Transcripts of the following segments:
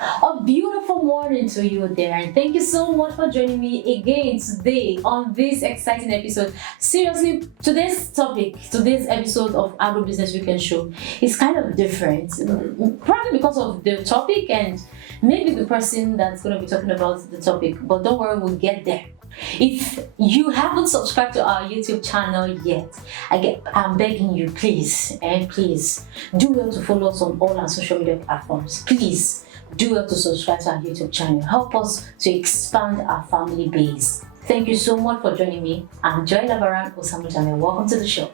A beautiful morning to you there, and thank you so much for joining me again today on this exciting episode. Seriously, today's episode of Agro Business Weekend Show is kind of different, probably because of the topic and maybe the person that's going to be talking about the topic. But don't worry, we'll get there. If you haven't subscribed to our YouTube channel yet, I'm begging you, please do well to follow us on all our social media platforms. Please do well to subscribe to our YouTube channel. Help us to expand our family base. Thank you so much for joining me. I'm Joy Labaran Osamujame. Welcome to the show.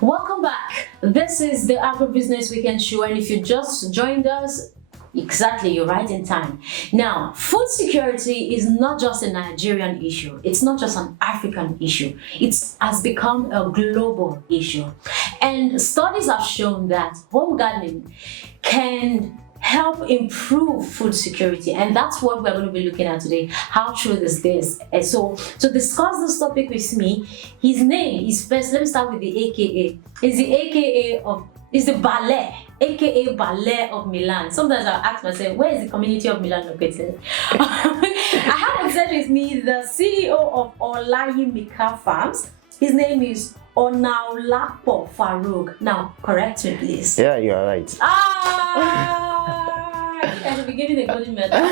Welcome back. This is the Agro Business Weekend Show, and if you just joined us, exactly, you're right in time. Now, food security is not just a Nigerian issue. It's not just an African issue. It has become a global issue. And studies have shown that home gardening can help improve food security, and that's what we're going to be looking at today. How true is this? And so to discuss this topic with me, his name is first, let me start with the AKA. Is the ballet, aka Ballet of Milan. Sometimes I'll ask myself, where is the community of Milan located? I have on set with me the CEO of Olayimika Farms. His name is Onaolapo Farouq. Now, correct me, please. Yeah, you are right. I should be giving a golden medal.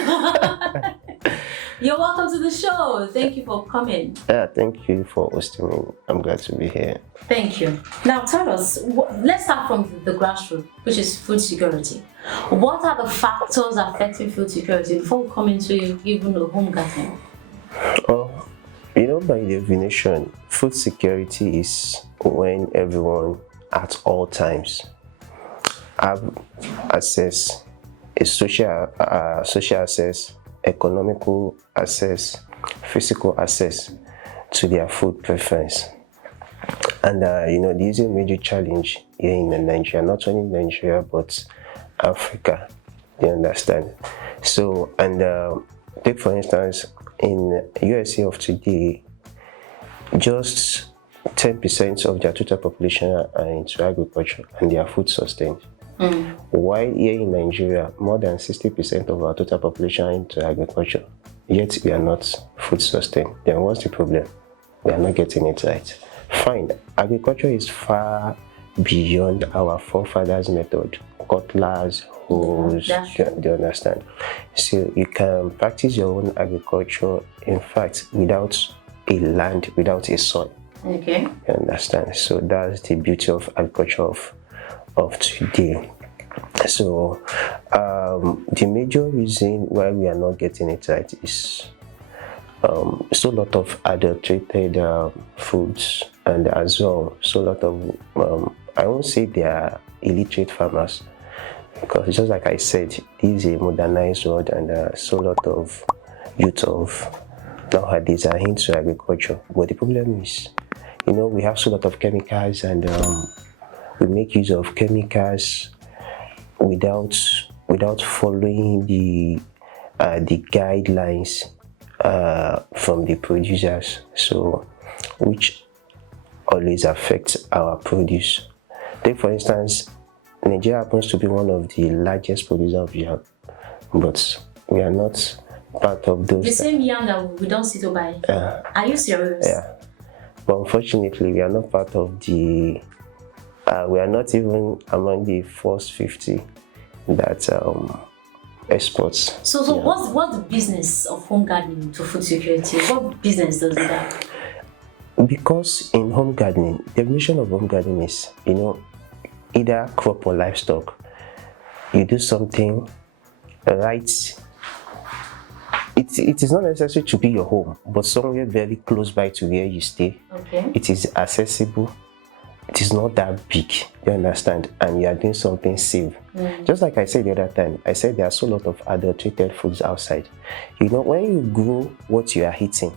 You're welcome to the show. Thank you for coming. Yeah, thank you for hosting me. I'm glad to be here. Thank you. Now tell us, let's start from the grassroots, which is food security. What are the factors affecting food security before we come into even the home garden? Oh, by definition, food security is when everyone at all times have access, a social access, economical access, physical access to their food preference. And this is a major challenge here in Nigeria, not only Nigeria but Africa. You understand? So, and take for instance, in USA of today, just 10% of their total population are into agriculture and they are food sustained. While here in Nigeria, more than 60% of our total population are into agriculture, yet we are not food sustained. Then what's the problem? We are not getting it right. Fine, agriculture is far beyond our forefathers' method, cutlass, hoes, do you understand? So you can practice your own agriculture, in fact, without a land, without a soil. Okay. You understand? So that's the beauty of agriculture of today. So the major reason why we are not getting it right is so lot of adulterated foods, and as well so lot of I won't say they are illiterate farmers, because just like I said, this is a modernized world, and so lot of youth of nowadays are into agriculture. But the problem is, we have so lot of chemicals, and we make use of chemicals without following the guidelines from the producers, so which always affects our produce. Take for instance, Nigeria happens to be one of the largest producers of yam, but we are not part of those. The same yam that we don't see to buy. Are you serious? Yeah, but unfortunately, we are not part of the. We are not even among the first 50 that exports. So yeah. What's the business of home gardening to food security? What business does it have? Because in home gardening, the definition of home gardening is, either crop or livestock, you do something right. It is not necessary to be your home, but somewhere very close by to where you stay. Okay. It is accessible. It is not that big, you understand, and you are doing something safe. Just like I said the other time, I said there are so lot of adulterated foods outside. You know, when you grow what you are eating,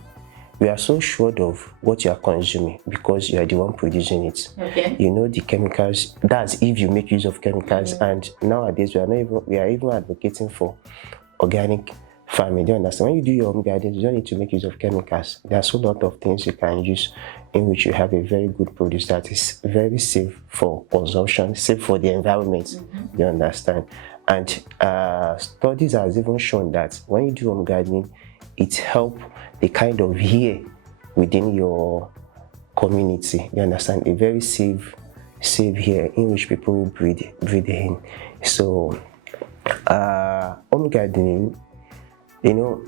you are so sure of what you are consuming because you are the one producing it. Okay. You know the chemicals. That's if you make use of chemicals. And nowadays we are even advocating for organic farming. Do you understand? When you do your own garden, you don't need to make use of chemicals. There are so lot of things you can use in which you have a very good produce that is very safe for consumption, safe for the environment. Do you understand? And studies has even shown that when you do home gardening, it helps the kind of air within your community. You understand? A very safe air in which people breathe in. So home gardening, you know,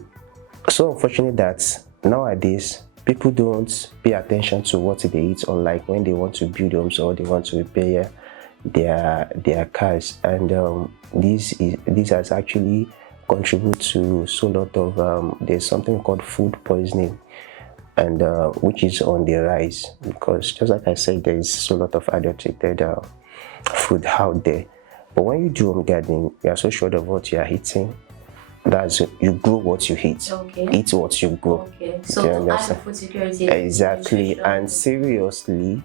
so unfortunate that nowadays people don't pay attention to what they eat, unlike when they want to build homes or they want to repair their cars. And this has actually contributed to so lot of there's something called food poisoning, and which is on the rise because, just like I said, there is so lot of adulterated food out there. But when you do home gardening, you are so sure of what you are eating. That's you grow what you eat. Okay. Eat what you grow. Okay. So to add the food security. Exactly. And seriously,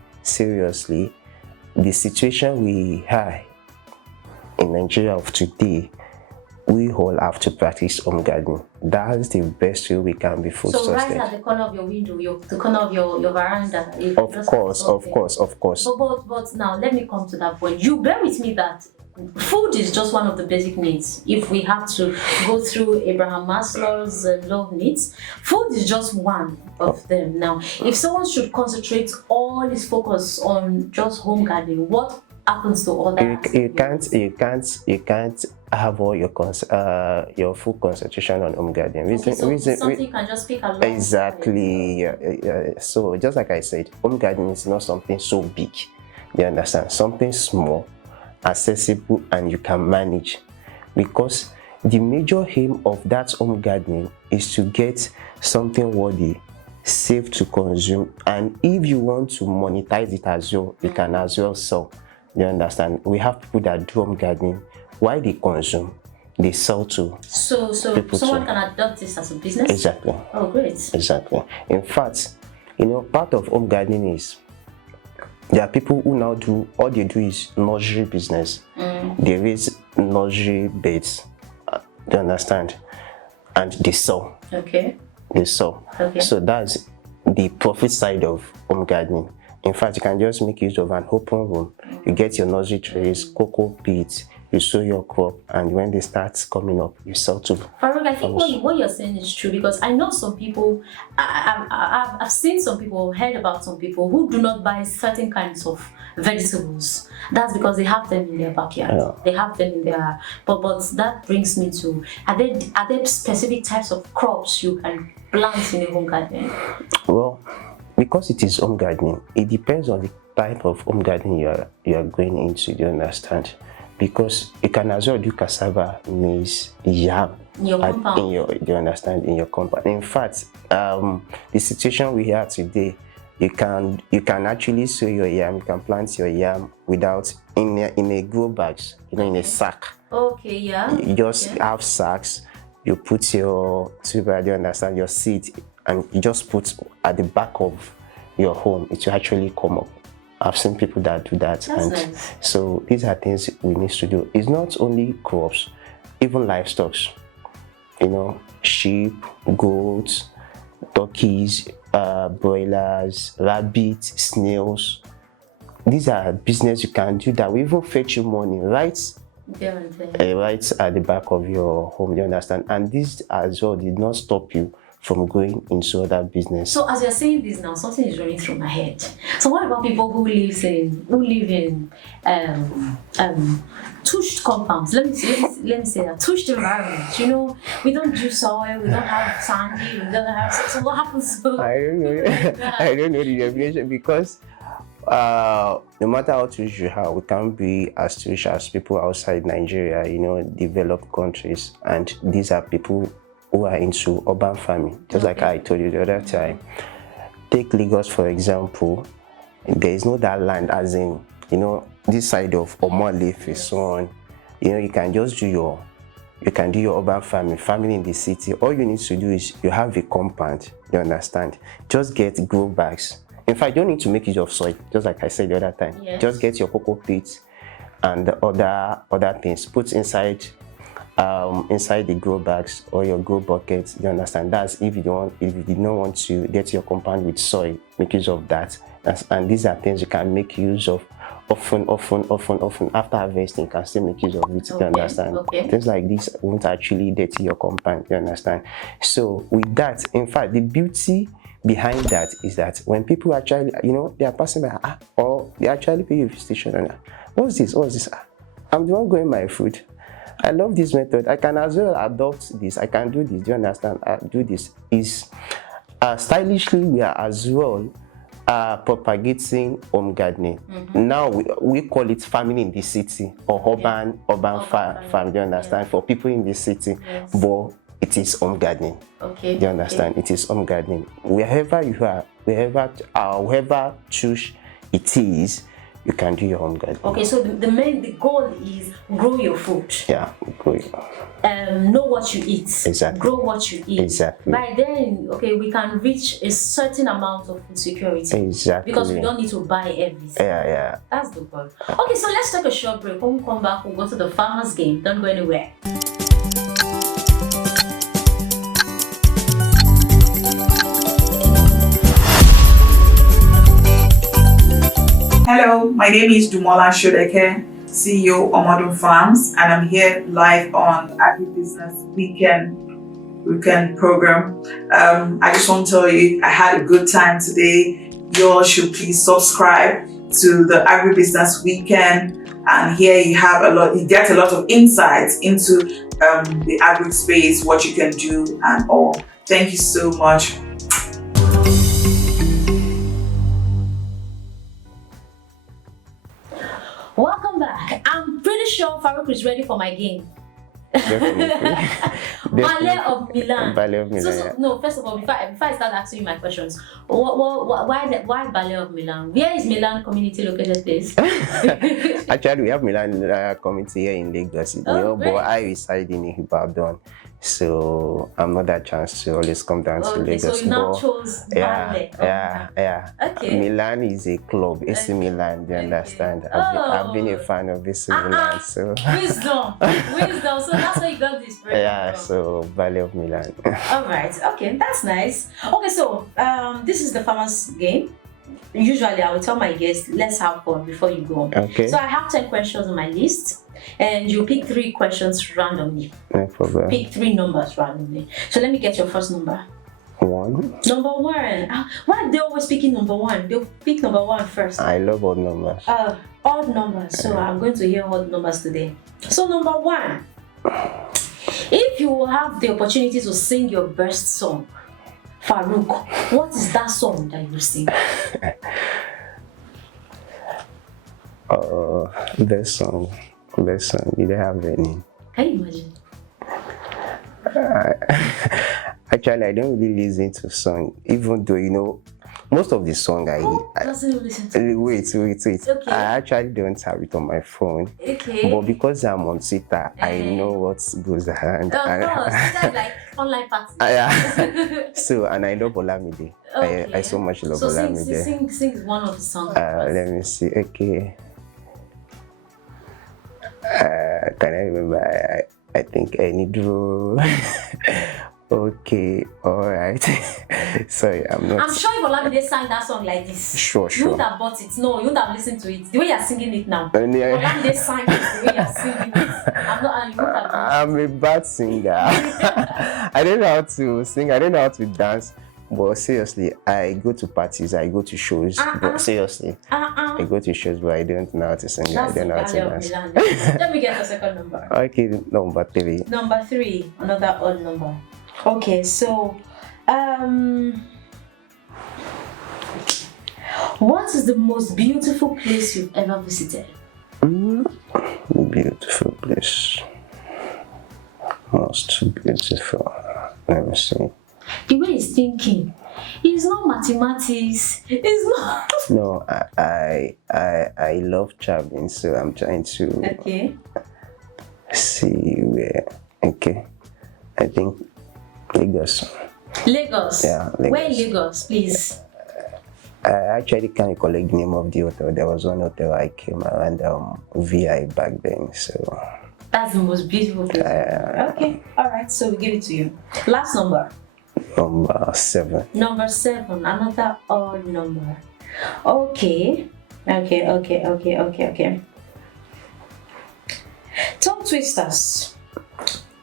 the situation we have in Nigeria of today, we all have to practice home gardening. That's the best way we can be food So sustained. right at the corner of your window, the corner of your veranda. Of course. But now let me come to that point. You bear with me that food is just one of the basic needs. If we have to go through Abraham Maslow's love needs, food is just one of them. Now, if someone should concentrate all his focus on just home gardening, what happens to all that? You can't have all your full concentration on home gardening. Something can just pick along. Exactly. So just like I said, home gardening is not something so big. You understand? Something small, accessible, and you can manage, because the major aim of that home gardening is to get something worthy, safe to consume, and if you want to monetize it as well, you can as well sell. You understand? We have people that do home gardening while they consume, they sell to so someone can adopt this as a business. Exactly. Oh, great. Exactly. In fact, part of home gardening is there are people who now do, all they do is nursery business. They raise nursery beds, do you understand? And they sell. Okay. They sell. Okay. So that's the profit side of home gardening. In fact, you can just make use of an open room. You get your nursery trays, cocoa beets, you sow your crop, and when they start coming up, you sell to. Farouq, I think what you're saying is true, because I know some people, I've seen some people, heard about some people who do not buy certain kinds of vegetables. That's because they have them in their backyard. Yeah. They have them in their, but that brings me to, are there specific types of crops you can plant in a home garden? Well, because it is home gardening, it depends on the type of home gardening you are going into, do you understand? Because you can as well do cassava, maize, yam in your compound. Do you understand, in your compound. In fact, the situation we have today, you can actually sow your yam, you can plant your yam without in a grow bags, in a sack. Okay, yeah. You just have sacks, you put your tuber, do you understand, your seed, and you just put at the back of your home, it will actually come up. I've seen people that do that. That's nice. So these are things we need to do. It's not only crops, even livestock. Sheep, goats, turkeys, broilers, rabbits, snails. These are business you can do that will even fetch you money, right? Right at the back of your home, you understand? And this as well did not stop you from going into other business. So as you're saying this now, something is running through my head. So what about people who live in tushed compounds? Let me say that tushed environment. We don't do soil, we don't have sandy, we don't have. So what happens? I don't know. I don't know the definition, because no matter how tush you have, we can't be as tush as people outside Nigeria, developed countries, and these are people who are into urban farming, just like I told you the other time. Take Lagos for example. There is no that land, as in this side of Onaolapo, so on. You can just do your urban farming in the city. All you need to do is you have a compound, you understand, just get grow bags. In fact, you don't need to make use of soil, just like I said the other time. Just get your cocoa pits and other things, put inside the grow bags or your grow buckets, you understand. That's if you did not want to get your compound with soil, make use of that. And these are things you can make use of often after harvesting. You can still make use of it, you understand. Things like this won't actually dirty your compound, you understand. So with that, in fact, the beauty behind that is that when people actually they are passing by, or they actually pay you a visitation, and what's this, I'm the one growing my food. I love this method. I can as well adopt this. I can do this. Do you understand? Do this is stylishly. We are as well propagating home gardening. Now we call it farming in the city, or urban farm. Do you understand? For people in the city, but it is home gardening. Do you understand? It is home gardening. Wherever you are, wherever choose it is, you can do your home gardening. So the goal is grow your food. Yeah, grow it. Know what you eat. Exactly. Grow what you eat. Exactly. By then, we can reach a certain amount of food security. Exactly. Because we don't need to buy everything. Yeah. That's the goal. Okay, so let's take a short break. When we come back, we'll go to the farmers game. Don't go anywhere. Hello, my name is Dumola Shodeke, CEO Omodun Farms, and I'm here live on Agribusiness Weekend program. I just want to tell you, I had a good time today. You all should please subscribe to the Agribusiness Weekend, and here you get a lot of insights into the agri space, what you can do, and all. Thank you so much. Welcome back. I'm pretty sure Farouq is ready for my game. Ballet of Milan. No, first of all, before I start asking you my questions, why Ballet of Milan? Where is Milan community located, please? Actually, we have Milan community here in Lagos, but I reside in Ibadan. So I'm not that chance to always come down to Lagos. So you now chose Ballet. Okay. Milan is a club. AC Milan, do you understand? I've been a fan of AC Milan. So wisdom. So that's why you got this from. So Ballet of Milan. All right. Okay, that's nice. Okay, so this is the farmers game. Usually I will tell my guests, let's have fun before you go on. Okay. So I have 10 questions on my list, and you pick 3 questions randomly. No problem. Pick 3 numbers randomly. So let me get your first number. 1. Number 1. Why are they always picking number 1? They'll pick number 1 first. I love odd numbers. Odd numbers. So I'm going to hear odd numbers today. So number 1. If you will have the opportunity to sing your best song, Farouq, what is that song that you sing? Best song. You don't have any. Can you imagine? Actually, I don't really listen to song, even though most of the song doesn't listen to wait. Okay. I actually don't have it on my phone. Okay. But because I'm on Twitter, I know what goes around. Of course, that's like online party. So, and I love Olamide. Okay. I so much love Olamide. Sing one of the songs. Let me see. Okay. Can I remember? I think I need to. Okay, all right. Sorry, I'm not. I'm sure if Olamide sang that song like this, Sure. you wouldn't have bought it. No, you wouldn't have listened to it. The way you're singing it now. Olamide sang it the way you're singing it. I'm a bad singer. I don't know how to sing. I don't know how to dance. But seriously, I go to parties. I go to shows. But seriously, I go to shows, but I don't know how to sing. I don't know how to dance. Let me get the second number. Okay, number 3. Number 3, another odd number. Okay, so What is the most beautiful place you've ever visited? Beautiful place. Most beautiful. Let me see. The way he's thinking, it's not mathematics. It's not. No, I love traveling, so I'm trying to Okay. see where. Okay, I think Lagos. Lagos. Yeah, Lagos. Where in Lagos, please? I actually can't collect the name of the hotel. There was one hotel I came around VI back then, so. That's the most beautiful place. Okay. All right. So we give it to you. Last number. Number 7. Number 7. Another odd number. Okay. Okay. Tongue twisters.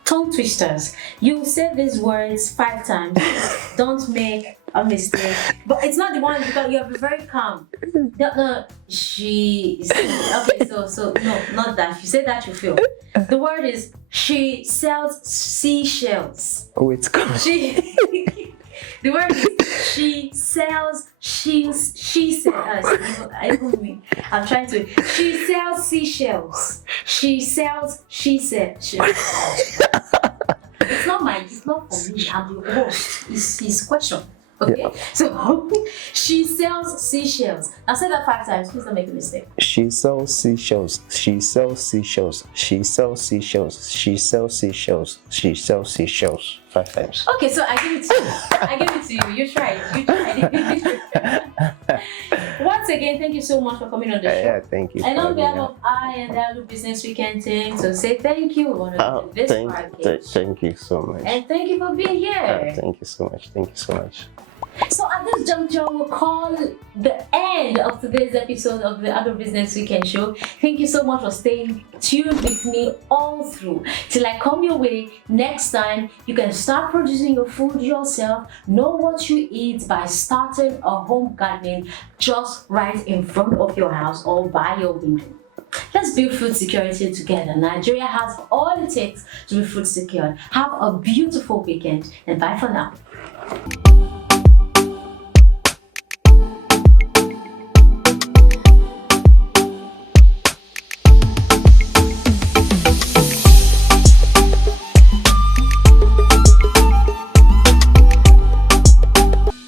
Tongue twisters. You say these words 5 times. Don't make a mistake. But it's not the one because you have to be very calm. No. She. Okay. So no, not that. You say that you feel. The word is she sells seashells. Oh, it's come. The word is she sells. She sells. I'm trying to. She sells seashells. She sells. She said. It's not for me. I'm the host. It's his question. Okay. Yeah. So she sells seashells. I'll say that 5 times. Please don't make a mistake. She sells seashells. She sells seashells. She sells seashells. She sells seashells. She sells seashells. 5 times. Okay, so I give it to you. I give it to you. You tried. Once again, thank you so much for coming on the show. Yeah, thank you. And on behalf of I and the Other Business Weekend team, so say thank you. We want to do this podcast. Thank you so much. And thank you for being here. Thank you so much. Thank you so much. So at this juncture, we'll call the end of today's episode of the Other Business Weekend show. Thank you so much for staying tuned with me all through. Till I come your way next time, you can start producing your food yourself. Know what you eat by starting a home gardening just right in front of your house or by your window. Let's build food security together. Nigeria has all it takes to be food secure. Have a beautiful weekend and bye for now.